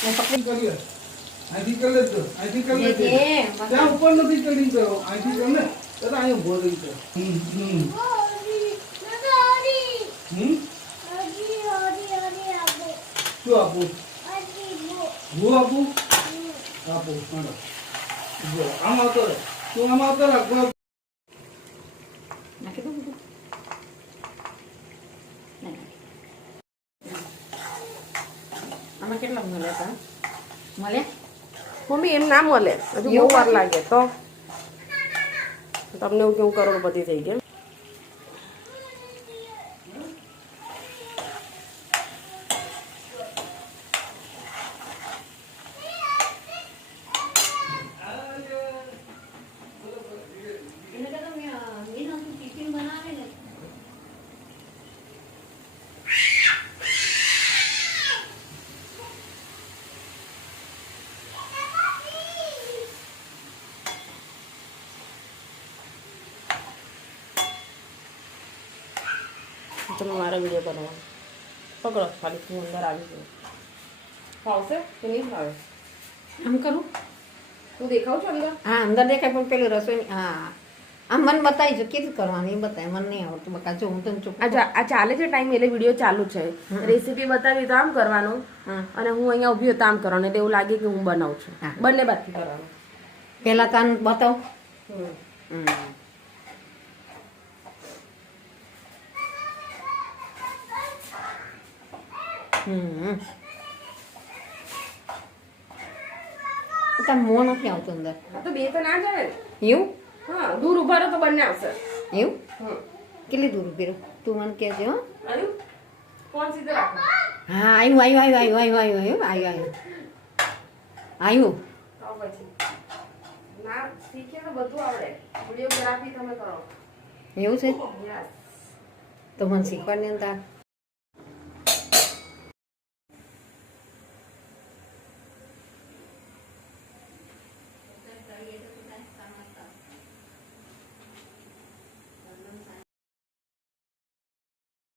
मैं पकड़ कर ले आईटी कर ले तो आईटी कर ले क्या ऊपर नहीं चढ़ी करो आईटी कर ले तो आयो बोल रही है શું આપું હું આપું આપું હાલો જો આમ આવતો રહે તું આમ આવતો રાખ નાખી દઉં બધું આમાં કેટલા મળે તા મળે મમ્મી એમ ના મળે હજુ બહુ વાર લાગે તો તમને એવું કેવું કરોડપતિ થઈ ગયા તમે મારા વિડીયો બનાવો પકડો ખાલી હું અંદર આવી ગયો ફાવશે કે નહીં ફાવે આમ કરું હું દેખાઉં છું અંદર હા અંદર દેખાય પણ પેલું રસોઈ હા આમ મને બતાવી છે કેવી કરવાનું એ બતાવે મને નહીં આવડતું બકા જો હું તને ચૂપ આ ચાલે છે ટાઈમ એટલે વિડીયો ચાલુ છે રેસીપી બતાવી તો આમ કરવાનું અને હું અહીંયા ઊભી હોય તો આમ કરવાનું એટલે એવું લાગે કે હું બનાવું છું બંને બાજુથી કરવાનું પહેલાં તાન બતાવ તાર મોં નથી આવતું અંદર તો બે તો ના જાય ને એવું હા દૂર ઉભા રહો તો બંને આવશે એવું કેટલી દૂર ઉભી રહું તું મને કહેજે હો આવ્યું ફોન સીધો રાખો હા આવ્યું આવ્યું તો પછી ના શીખે તો બધું આવડે વિડીયોગ્રાફી તમે કરો એવું છે યસ તો મને શીખવાડ ને તાર